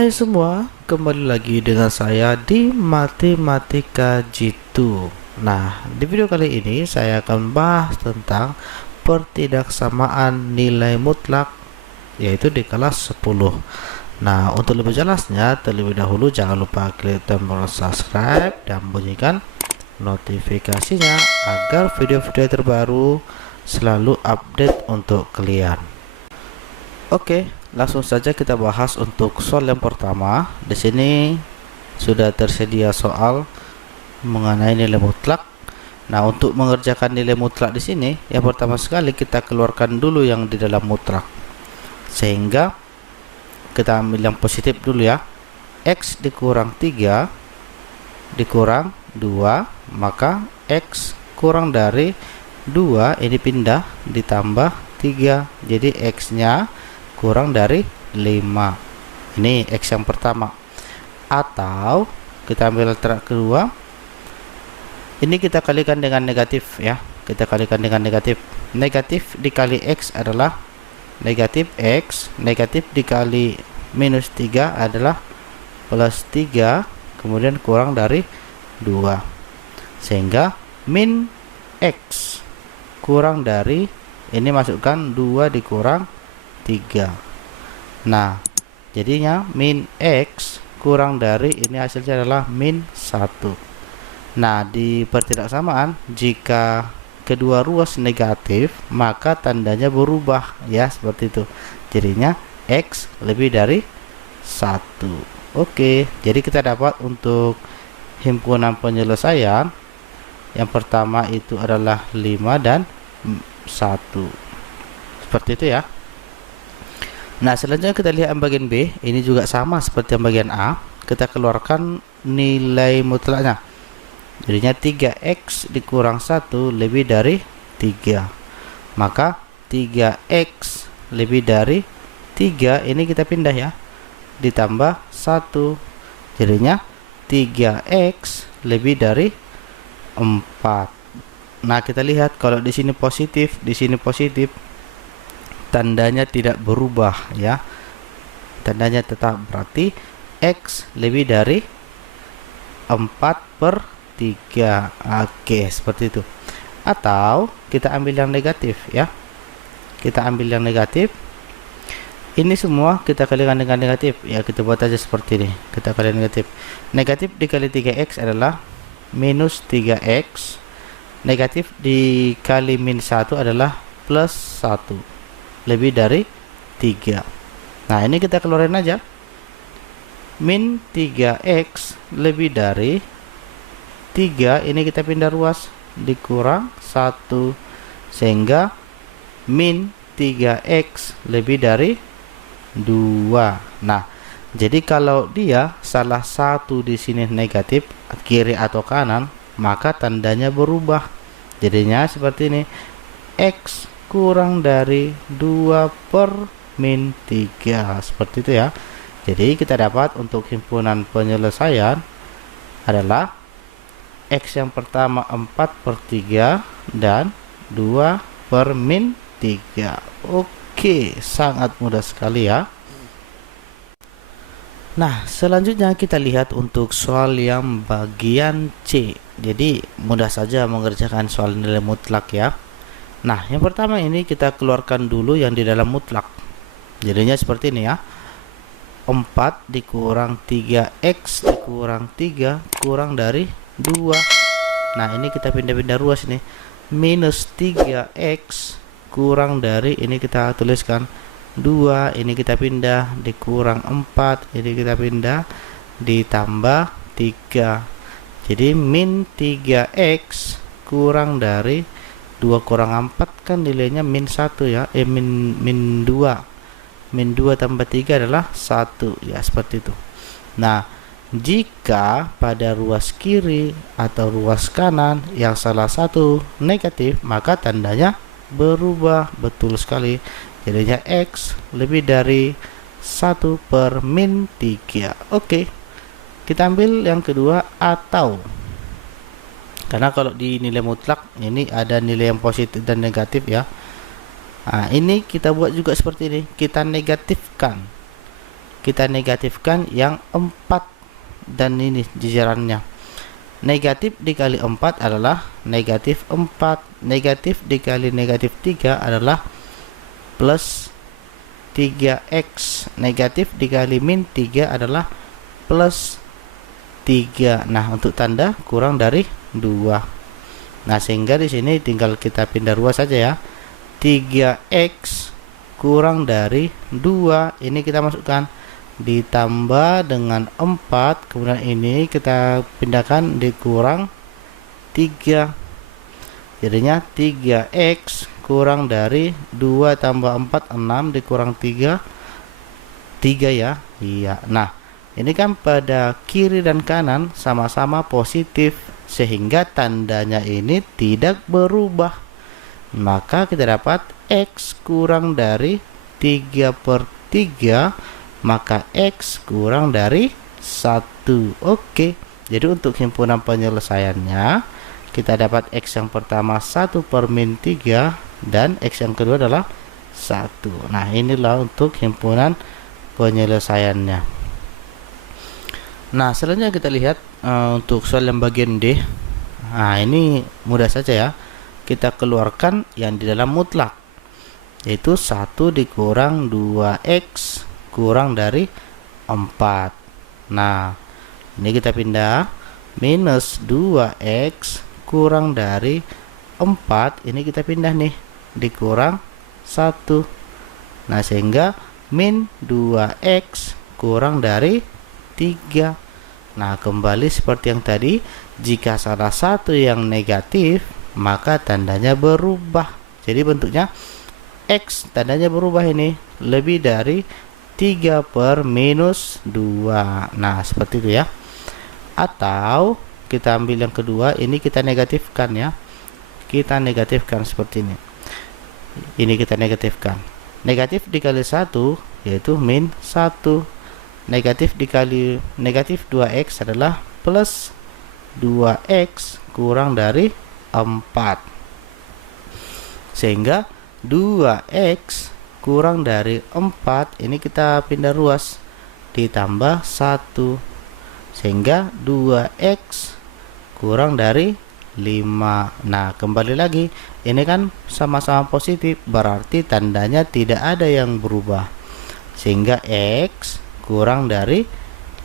Hai semua, kembali lagi dengan saya di Matematika Jitu. Nah, di video kali ini saya akan bahas tentang pertidaksamaan nilai mutlak, yaitu di kelas 10. Nah, untuk lebih jelasnya, terlebih dahulu jangan lupa klik tombol subscribe dan bunyikan notifikasinya agar video-video terbaru selalu update untuk kalian. Oke, langsung saja kita bahas untuk soal yang pertama. Di sini sudah tersedia soal mengenai nilai mutlak. Nah, untuk mengerjakan nilai mutlak di sini, yang pertama sekali kita keluarkan dulu yang di dalam mutlak. Sehingga kita ambil yang positif dulu ya. X dikurang 3 dikurang 2, maka X kurang dari 2 ini pindah ditambah 3. Jadi X-nya kurang dari 5. Ini X yang pertama. Atau kita ambil alternatif kedua. Ini kita kalikan dengan negatif ya. Kita kalikan dengan negatif. Negatif dikali X adalah negatif X. Negatif dikali minus 3 adalah plus 3. Kemudian kurang dari 2. Sehingga min X kurang dari, ini masukkan 2 dikurang 3. Nah, jadinya min X kurang dari, ini hasilnya adalah min 1. Nah, di pertidaksamaan jika kedua ruas negatif maka tandanya berubah ya, seperti itu. Jadinya X lebih dari 1. Oke, jadi kita dapat untuk himpunan penyelesaian yang pertama itu adalah 5 dan 1. Seperti itu ya. Nah, selanjutnya kita lihat yang bagian B. Ini juga sama seperti yang bagian A. Kita keluarkan nilai mutlaknya. Jadinya 3X dikurang 1 lebih dari 3. Maka 3X lebih dari 3 ini kita pindah ya. Ditambah 1. Jadinya 3X lebih dari 4. Nah, kita lihat kalau di sini positif, di sini positif, tandanya tidak berubah ya, tandanya tetap, berarti X lebih dari 4/3. Oke, seperti itu. Atau kita ambil yang negatif ya, kita ambil yang negatif. Ini semua kita kalikan dengan negatif ya, kita buat aja seperti ini. Kita kalikan negatif. Negatif dikali 3X adalah minus 3X. Negatif dikali min 1 adalah plus 1 lebih dari 3. Nah, ini kita keluarin aja. Min 3X lebih dari 3, ini kita pindah ruas, dikurang 1. Sehingga min 3X lebih dari 2. Nah, jadi kalau dia salah satu di sini negatif, kiri atau kanan, maka tandanya berubah. Jadinya seperti ini. X kurang dari 2 per min 3. Seperti itu ya. Jadi kita dapat untuk himpunan penyelesaian adalah X yang pertama 4/3 dan 2 per min 3. Oke, sangat mudah sekali ya. Nah, selanjutnya kita lihat untuk soal yang bagian C. Jadi mudah saja mengerjakan soal nilai mutlak ya. Nah, yang pertama ini kita keluarkan dulu yang di dalam mutlak. Jadinya seperti ini ya. 4 dikurang 3X dikurang 3 kurang dari 2. Nah, ini kita pindah-pindah ruas ini. Minus 3X kurang dari, ini kita tuliskan 2, ini kita pindah, dikurang 4, ini kita pindah, ditambah 3. Jadi min 3X kurang dari 2 kurang 4 kan nilainya min 1 ya, min 2. Min 2 tambah 3 adalah 1 ya, seperti itu. Nah, jika pada ruas kiri atau ruas kanan yang salah satu negatif, maka tandanya berubah. Betul sekali. Jadinya X lebih dari 1 per min 3. Oke, kita ambil yang kedua, atau. Karena kalau di nilai mutlak ini ada nilai yang positif dan negatif ya. Nah, ini kita buat juga seperti ini. Kita negatifkan kita negatifkan yang 4 dan ini jajarannya. Negatif dikali 4 adalah negatif 4. Negatif dikali negatif 3 adalah plus 3x. Negatif dikali min 3 adalah plus 3. Nah, untuk tanda kurang dari 2. Nah, sehingga di sini tinggal kita pindah ruas saja ya. 3x kurang dari 2 ini kita masukkan, ditambah dengan 4, kemudian ini kita pindahkan dikurang 3, jadinya 3x kurang dari 2 tambah 4 6 dikurang 3 ya. Iya. Nah, ini kan pada kiri dan kanan sama-sama positif sehingga tandanya ini tidak berubah. Maka kita dapat x kurang dari 3/3, maka x kurang dari 1. Oke, jadi untuk himpunan penyelesaiannya kita dapat x yang pertama 1/-3 dan x yang kedua adalah 1. Nah, inilah untuk himpunan penyelesaiannya. Nah, selanjutnya kita lihat untuk soal yang bagian D. Nah, ini mudah saja ya. Kita keluarkan yang di dalam mutlak, yaitu 1 dikurang 2x kurang dari 4. Nah, ini kita pindah, minus 2x kurang dari 4, ini kita pindah nih, dikurang 1. Nah, sehingga min 2x kurang dari 3. Nah, kembali seperti yang tadi, jika salah satu yang negatif maka tandanya berubah. Jadi bentuknya x tandanya berubah, ini lebih dari 3/-2. Nah, seperti itu ya. Atau kita ambil yang kedua, ini kita negatifkan ya. Kita negatifkan seperti ini. Ini kita negatifkan. Negatif dikali 1 yaitu min 1. Negatif dikali negatif 2x adalah plus 2x kurang dari 4. Sehingga 2x kurang dari 4 ini kita pindah ruas, ditambah 1. Sehingga 2x kurang dari 5. Nah, kembali lagi, ini kan sama-sama positif, berarti tandanya tidak ada yang berubah. Sehingga x kurang dari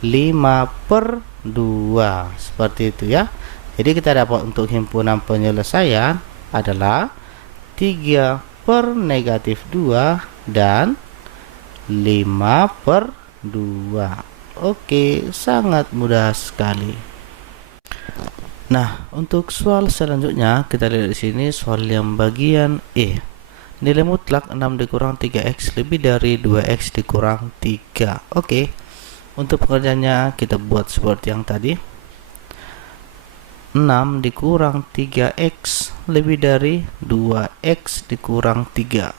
5/2. Seperti itu ya. Jadi kita dapat untuk himpunan penyelesaian adalah 3/-2 dan 5/2. Oke, sangat mudah sekali. Nah, untuk soal selanjutnya kita lihat di sini soal yang bagian E. Nilai mutlak 6 dikurang 3x lebih dari 2x dikurang 3. Oke. Untuk pekerjaannya kita buat seperti yang tadi. 6 dikurang 3x lebih dari 2x dikurang 3.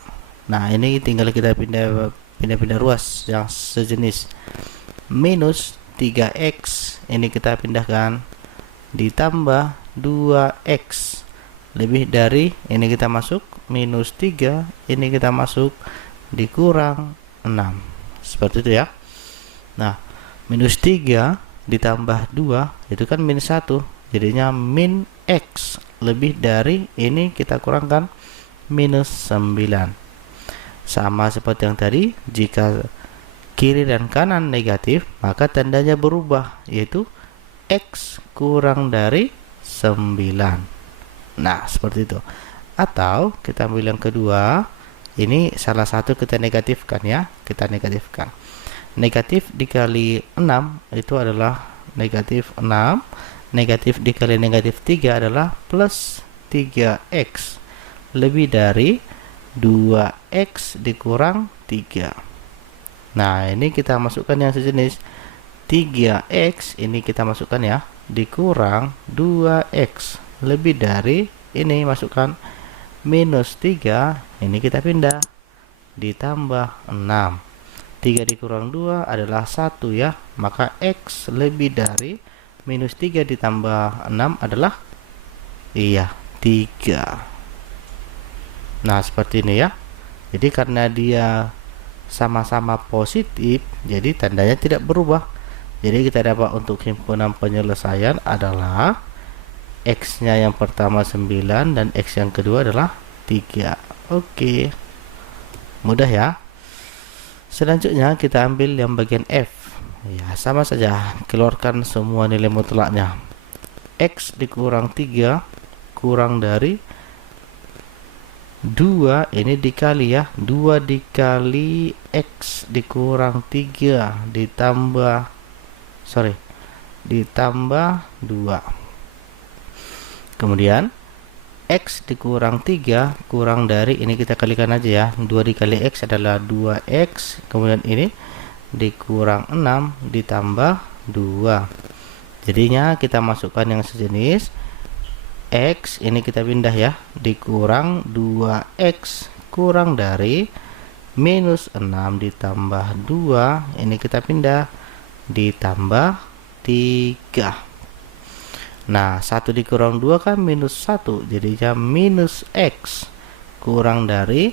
Nah, ini tinggal kita pindah ruas yang sejenis. Minus 3x ini kita pindahkan, ditambah 2x lebih dari, ini kita masuk, minus 3 ini kita masuk, dikurang 6. Seperti itu ya. Nah, minus 3 ditambah 2 itu kan min 1, jadinya min x lebih dari, ini kita kurangkan, minus 9. Sama seperti yang tadi, jika kiri dan kanan negatif maka tandanya berubah, yaitu x kurang dari 9. Nah, seperti itu. Atau kita ambil yang kedua, ini salah satu kita negatifkan ya, kita negatifkan. Negatif dikali 6 itu adalah negatif 6. Negatif dikali negatif 3 adalah plus 3x lebih dari 2x dikurang 3. Nah, ini kita masukkan yang sejenis. 3x ini kita masukkan ya, dikurang 2x lebih dari, ini masukkan, minus 3 ini kita pindah, ditambah 6. 3 dikurang 2 adalah 1 ya, maka x lebih dari minus 3 ditambah 6 adalah 3. Nah, seperti ini ya. Jadi karena dia sama-sama positif, jadi tandanya tidak berubah. Jadi kita dapat untuk himpunan penyelesaian adalah X nya yang pertama 9 dan X yang kedua adalah 3. Oke, mudah ya. Selanjutnya kita ambil yang bagian F. Ya, sama saja, keluarkan semua nilai mutlaknya. X dikurang 3 kurang dari 2, ini dikali ya, 2 dikali X dikurang 3 ditambah 2. Kemudian X dikurang 3 kurang dari, ini kita kalikan aja ya, 2 dikali X adalah 2X, kemudian ini dikurang 6 ditambah 2. Jadinya kita masukkan yang sejenis. X ini kita pindah ya, dikurang 2X kurang dari minus 6 ditambah 2, ini kita pindah ditambah 3. Nah, 1 dikurang 2 kan minus 1, jadinya minus X kurang dari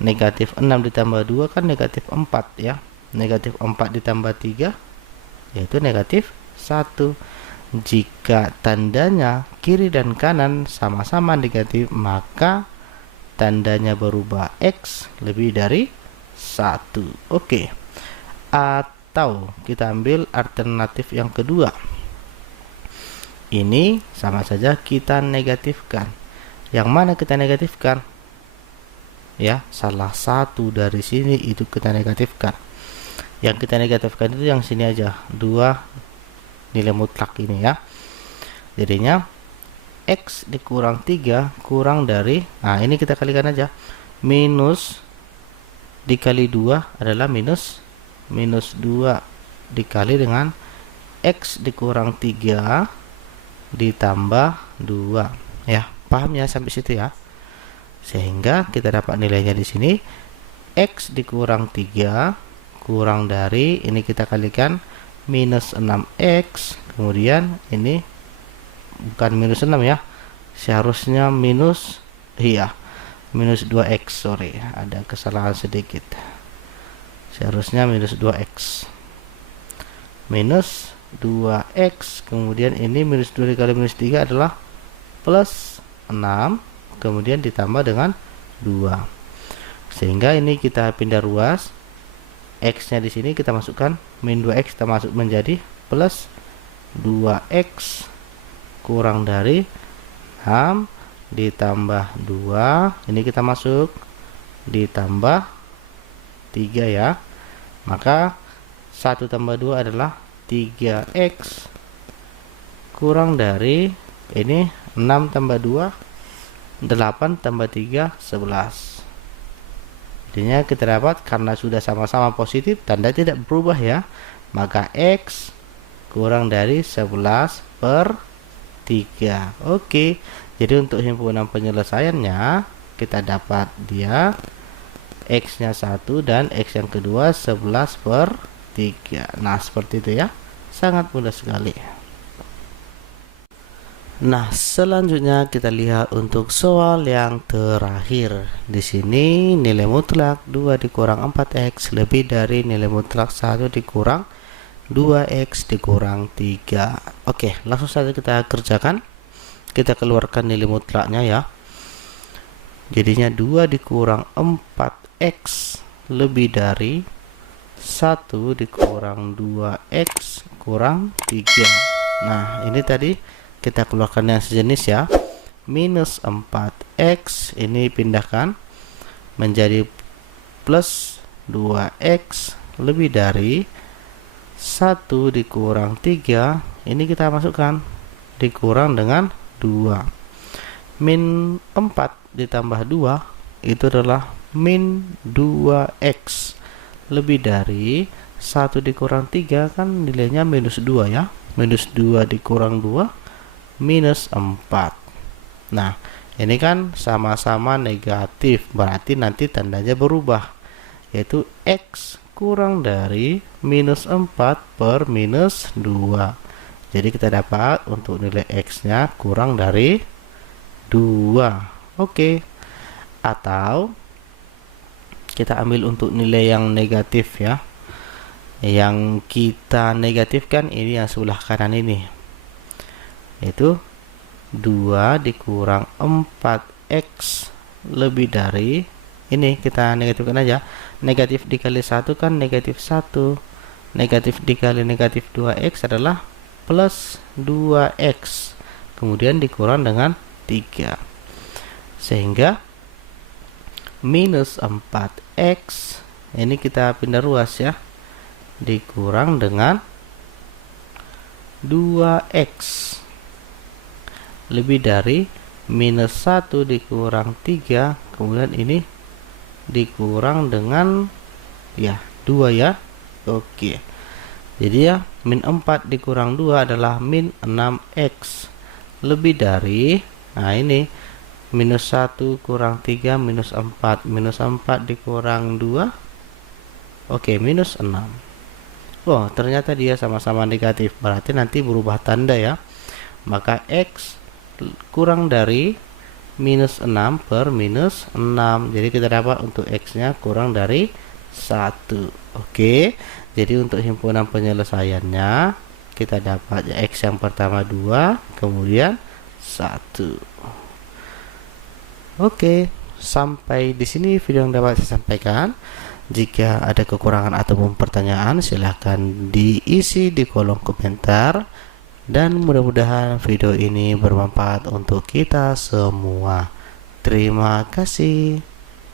negatif 6 ditambah 2 kan negatif 4 ya. Negatif 4 ditambah 3 yaitu negatif 1. Jika tandanya kiri dan kanan sama-sama negatif, maka tandanya berubah, X lebih dari 1. Oke. Atau kita ambil alternatif yang kedua. Ini sama saja kita negatifkan. Yang mana kita negatifkan? Ya, salah satu dari sini itu kita negatifkan. Yang kita negatifkan itu yang sini aja, 2 nilai mutlak ini ya. Jadinya X dikurang 3 kurang dari, nah ini kita kalikan aja, minus dikali 2 adalah minus 2 dikali dengan X dikurang 3 ditambah 2 ya. Paham ya sampai situ ya? Sehingga kita dapat nilainya di sini, X dikurang 3 kurang dari, ini kita kalikan minus 6X, kemudian ini bukan minus 6 ya, seharusnya minus, iya, minus 2X, sorry, ada kesalahan sedikit, seharusnya minus 2X, minus 2X, kemudian ini minus 2 dikali minus 3 adalah plus 6, kemudian ditambah dengan 2, sehingga ini kita pindah ruas. X nya di sini kita masukkan min 2X, kita masuk menjadi plus 2X kurang dari 6 ditambah 2, ini kita masuk ditambah 3 ya. Maka 1 tambah 2 adalah 3X kurang dari, ini 6 tambah 2 8 tambah 3 11. Jadinya kita dapat, karena sudah sama-sama positif, tanda tidak berubah ya, maka X kurang dari 11/3. Oke, jadi untuk himpunan penyelesaiannya kita dapat dia X nya 1 dan X yang kedua 11/3. Nah seperti itu ya, sangat mudah sekali. Nah, selanjutnya kita lihat untuk soal yang terakhir. Di sini nilai mutlak 2 dikurang 4X lebih dari nilai mutlak 1 dikurang 2X dikurang 3. Oke, langsung saja kita kerjakan. Kita keluarkan nilai mutlaknya ya. Jadinya 2 dikurang 4X lebih dari 1 dikurang 2X kurang 3. Nah, ini tadi kita keluarkan yang sejenis ya, minus 4X ini pindahkan menjadi plus 2X lebih dari 1 dikurang 3, ini kita masukkan dikurang dengan 2, min 4 ditambah 2 itu adalah min 2X lebih dari 1 dikurang 3 kan nilainya minus 2 ya, minus 2 dikurang 2 minus 4. Nah, ini kan sama-sama negatif, berarti nanti tandanya berubah, yaitu X kurang dari minus 4 per minus 2. Jadi kita dapat untuk nilai X nya kurang dari 2. Oke. Atau kita ambil untuk nilai yang negatif ya. Yang kita negatifkan ini yang sebelah kanan ini, yaitu 2 dikurang 4x lebih dari, ini kita negatifkan aja, negatif dikali 1 kan negatif 1, negatif dikali negatif 2x adalah plus 2x, kemudian dikurang dengan 3, sehingga minus 4x, ini kita pindah ruas ya, dikurang dengan 2x lebih dari minus 1 dikurang 3, kemudian ini dikurang dengan ya 2 ya. Oke, jadi ya min 4 dikurang 2 adalah min 6x lebih dari, nah ini minus 1 kurang 3 minus 4, minus 4 dikurang 2, oke, minus 6. Oh, ternyata dia sama-sama negatif, berarti nanti berubah tanda ya. Maka x kurang dari minus 6 per minus 6. Jadi kita dapat untuk x nya kurang dari 1. Oke, jadi untuk himpunan penyelesaiannya kita dapat ya, x yang pertama 2, kemudian 1. Oke, sampai di sini video yang dapat saya sampaikan. Jika ada kekurangan ataupun pertanyaan, silahkan diisi di kolom komentar. Dan mudah-mudahan video ini bermanfaat untuk kita semua. Terima kasih.